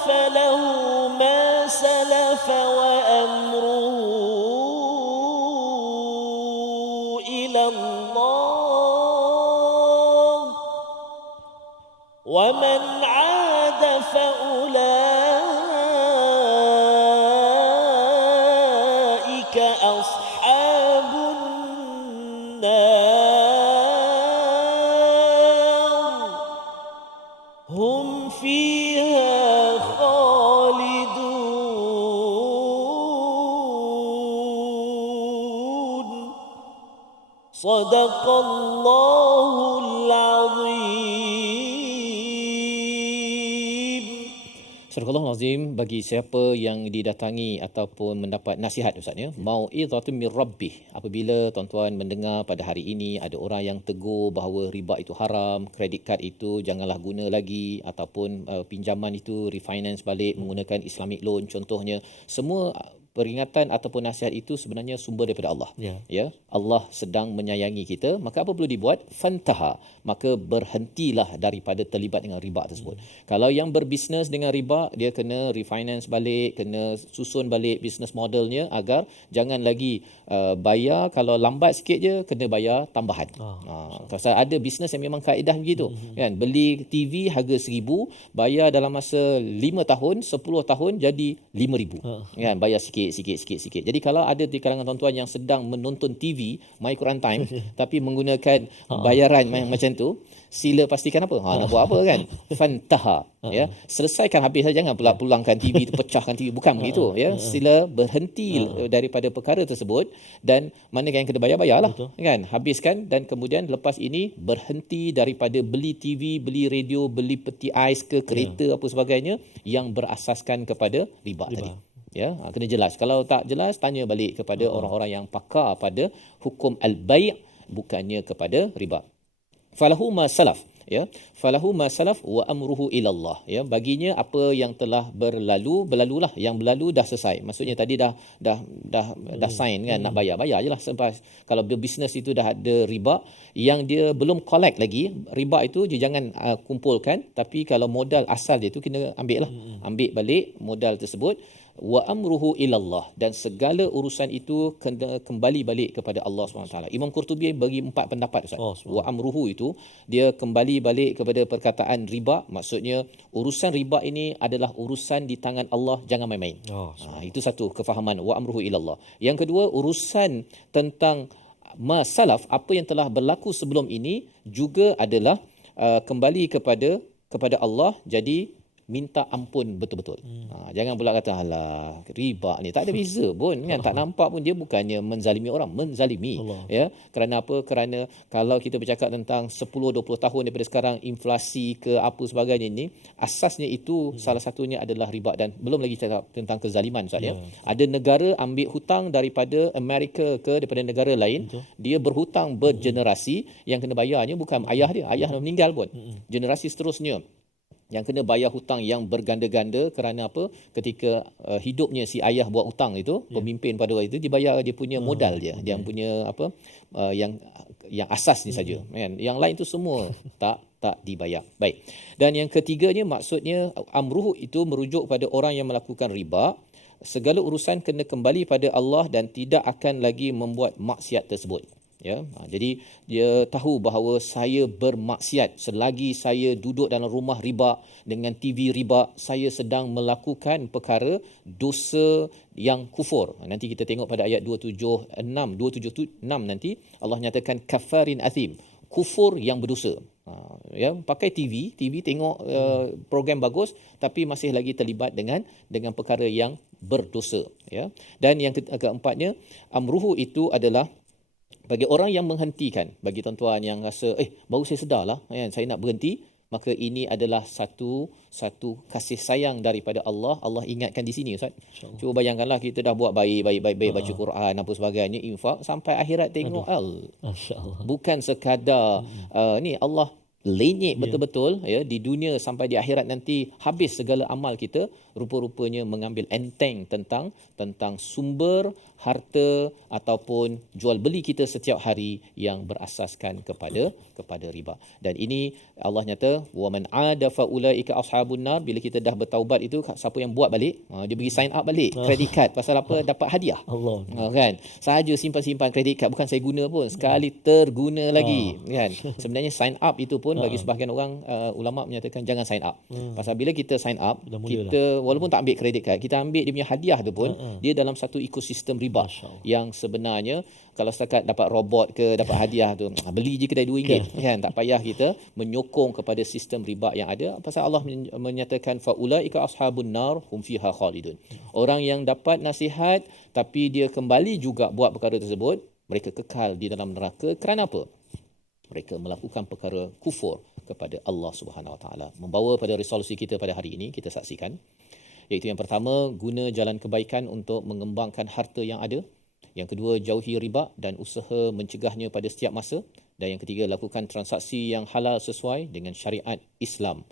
falahu ma salafa wa amruhu ila Allah wa man 'ada faulaika ashabun nar hum fiha khalidun. Sadaqallahul azim. Surah Azim, bagi siapa yang didatangi ataupun mendapat nasihat Ustaz ya, mau'izatun mir rabbih. Apabila tuan-tuan mendengar pada hari ini ada orang yang tegur bahawa riba itu haram, kredit kad itu janganlah guna lagi, ataupun pinjaman itu refinance balik menggunakan Islamic loan contohnya, semua peringatan ataupun nasihat itu sebenarnya sumber daripada Allah. Ya, Allah sedang menyayangi kita, maka apa perlu dibuat? Fantaha, maka berhentilah daripada terlibat dengan riba tersebut. Kalau yang berbisnes dengan riba, dia kena refinance balik, kena susun balik bisnes modelnya agar jangan lagi bayar, kalau lambat sikit je kena bayar tambahan. Pasal ada bisnes yang memang kaedah begitu kan, beli TV harga 1,000, bayar dalam masa 5 tahun, 10 tahun jadi 5,000 kan, bayar sikit. Jadi kalau ada di kalangan tuan-tuan yang sedang menonton TV My Quran Time tapi menggunakan bayaran macam tu, sila pastikan apa? Nak buat apa kan? Fantaha, ya. Selesaikan habis saja, jangan pula pulangkan TV tu, pecahkan TV, bukan begitu ya. Sila berhenti daripada perkara tersebut, dan mana yang kena bayarlah kan, habiskan, dan kemudian lepas ini berhenti daripada beli TV, beli radio, beli peti ais ke kereta apa sebagainya yang berasaskan kepada riba tadi. Ya, kena jelas. Kalau tak jelas, tanya balik kepada orang-orang yang pakar pada hukum al-bai', bukannya kepada riba. Falahu ma salaf, ya, falahu ma salaf wa amruhu ila Allah, ya, baginya apa yang telah berlalulah, yang berlalu dah selesai. Maksudnya tadi dah sign kan, nak bayar jelah. Sebab kalau berbisnes itu dah ada riba, yang dia belum collect lagi riba itu dia jangan kumpulkan, tapi kalau modal asal dia tu kena ambil balik modal tersebut. wa amruhu ilallah, dan segala urusan itu kena kembali balik kepada Allah SWT. Imam Qurtubi bagi 4 pendapat Ustaz. Wa amruhu itu dia kembali balik kepada perkataan riba, maksudnya urusan riba ini adalah urusan di tangan Allah, jangan main-main. Itu satu kefahaman wa amruhu ilallah. Yang kedua, urusan tentang masalaf, apa yang telah berlaku sebelum ini juga adalah kembali kepada Allah, jadi minta ampun betul-betul. Jangan pula kata alah riba ni tak ada beza pun kan, tak nampak pun, dia bukannya menzalimi orang, menzalimi ya. Kerana apa? Kerana kalau kita bercakap tentang 10-20 tahun daripada sekarang, inflasi ke apa sebagainya ni, asasnya itu salah satunya adalah riba. Dan belum lagi cakap tentang kezaliman Ustaz ya. Ada negara ambil hutang daripada Amerika ke daripada negara lain, dia berhutang bergenerasi, yang kena bayarnya bukan ayah dia, ayah dah meninggal pun, generasi seterusnya yang kena bayar hutang yang berganda-ganda. Kerana apa? Ketika hidupnya si ayah buat hutang itu, pemimpin pada waktu itu, dibayar dia punya modal dia, dia punya apa, yang asas ni saja kan. Yang lain tu semua tak dibayar. Baik. Dan yang ketiganya, maksudnya amruh itu merujuk pada orang yang melakukan riba, segala urusan kena kembali pada Allah dan tidak akan lagi membuat maksiat tersebut. Ya, jadi dia tahu bahawa saya bermaksiat selagi saya duduk dalam rumah riba dengan TV riba, saya sedang melakukan perkara dosa yang kufur. Nanti kita tengok pada ayat 276 nanti Allah nyatakan kafarin athim, kufur yang berdosa. Ya, pakai TV tengok program bagus tapi masih lagi terlibat dengan perkara yang berdosa ya. Dan yang keempatnya, amruhu itu adalah bagi orang yang menghentikan, bagi tuan-tuan yang rasa baru saya sedarlah kan, saya nak berhenti, maka ini adalah satu kasih sayang daripada Allah. Allah ingatkan di sini Ustaz. Cuba bayangkanlah kita dah buat baik baca Quran apa sebagainya, infak, sampai akhirat tengok Masya-Allah. Bukan sekadar ni Allah lenyek betul-betul ya, di dunia sampai di akhirat nanti habis segala amal kita, rupa-rupanya mengambil enteng tentang sumber harta ataupun jual beli kita setiap hari yang berasaskan kepada riba. Dan ini Allah nyata wa man ada fa ulaika ashabun nar. Bila kita dah bertaubat itu, siapa yang buat balik, dia pergi sign up balik credit card, pasal apa? Dapat hadiah. Allah. Kan, sahaja simpan credit card, bukan saya guna pun, sekali terguna lagi kan. Sebenarnya sign up itu pun bagi sebahagian orang, ulama menyatakan jangan sign up. Pasal bila kita sign up, kita walaupun tak ambil credit card, kita ambil dia punya hadiah tu pun, dia dalam satu ekosistem riba yang sebenarnya kalau setakat dapat robot ke dapat hadiah tu, beli je kedai RM2 kan, tak payah kita menyokong kepada sistem riba yang ada. Pasal Allah menyatakan faulaika ashabun nar hum fiha khalidun. Orang yang dapat nasihat tapi dia kembali juga buat perkara tersebut, mereka kekal di dalam neraka. Kerana apa? Mereka melakukan perkara kufur kepada Allah Subhanahu Wa Taala. Membawa pada resolusi kita pada hari ini, kita saksikan, iaitu yang pertama, guna jalan kebaikan untuk mengembangkan harta yang ada. Yang kedua, jauhi riba dan usaha mencegahnya pada setiap masa. Dan yang ketiga, lakukan transaksi yang halal sesuai dengan syariat Islam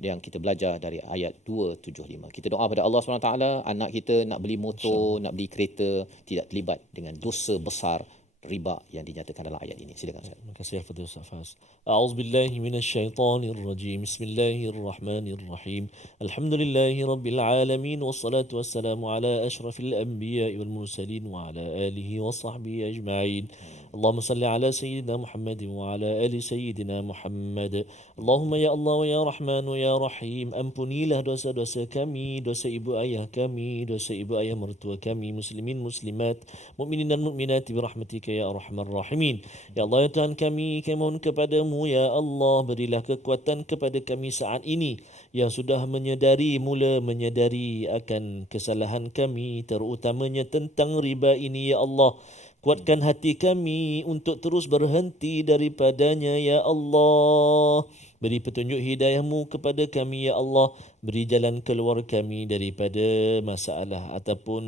yang kita belajar dari ayat 275. Kita doa pada Allah SWT, anak kita nak beli motor, nak beli kereta, tidak terlibat dengan dosa besar riba yang dinyatakan dalam ayat ini. Silakan Ustaz. Terima kasih kepada Ustaz Faz. A'udzubillahi minasyaitonirrajim. Bismillahirrahmanirrahim. Alhamdulillahirabbil alamin wassalatu wassalamu ala asyrafil anbiya'i wal mursalin wa ala alihi wa sahbihi ajma'in. Allahumma salli ala sayyidina Muhammad wa ala ali sayyidina Muhammad. Allahumma ya Allah wa ya Rahman wa ya Rahim, ampunilah dosa-dosa kami, dosa ibu ayah kami, dosa ibu ayah mertua kami, muslimin muslimat, mukminin dan mukminat bi rahmatika ya arhamar rahimin. Ya Allah ya Tuhan kami mohon kepadamu ya Allah, berilah kekuatan kepada kami saat ini yang sudah mula menyadari akan kesalahan kami, terutamanya tentang riba ini ya Allah. Kuatkan hati kami untuk terus berhenti daripadanya ya Allah. Beri petunjuk hidayah-Mu kepada kami ya Allah. Beri jalan keluar kami daripada masalah ataupun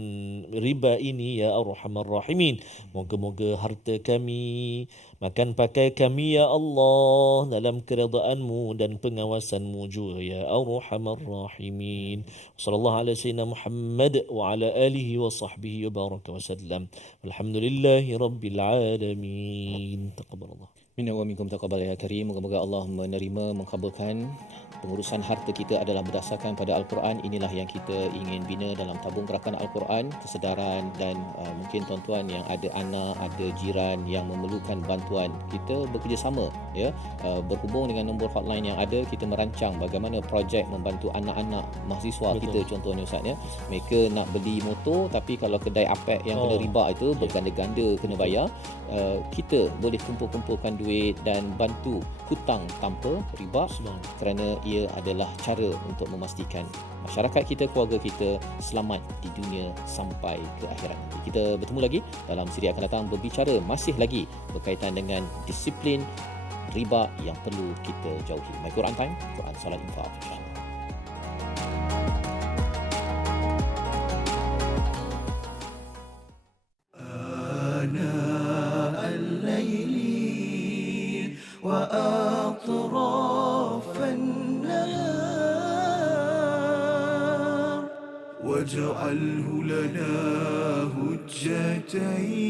riba ini ya Arhamar Rahimin. Moga-moga harta kami, makan pakai kami ya Allah dalam keridaan-Mu dan pengawasan-Mu juga ya Arhamar Rahimin. Sallallahu alaihi sayyidina Muhammad wa ala alihi wa sahbihi wa baraka wa sallam. Alhamdulillahi rabbil alamin. Taqabbalallah. Minna wa minkum taqabbal ya karim. Moga-moga Allah menerima, mengkabulkan. Pengurusan harta kita adalah berdasarkan pada Al-Quran. Inilah yang kita ingin bina dalam tabung gerakan Al-Quran, kesedaran dan mungkin tuan-tuan yang ada anak, ada jiran yang memerlukan bantuan. Kita bekerjasama ya, berhubung dengan nombor hotline yang ada, kita merancang bagaimana projek membantu anak-anak mahasiswa kita contohnya Ustaz ya. Mereka nak beli motor tapi kalau kedai apek yang kena riba itu berganda-ganda kena bayar. Kita boleh kumpul-kumpulkan duit dan bantu hutang tanpa riba kerana ia adalah cara untuk memastikan masyarakat kita, keluarga kita selamat di dunia sampai ke akhirat nanti. Kita bertemu lagi dalam siri akan datang berbicara masih lagi berkaitan dengan disiplin riba yang perlu kita jauhi. My Quran Time, Quran Salat Infaq, insya-Allah. وأطراف النهار واجعله لنا هجتين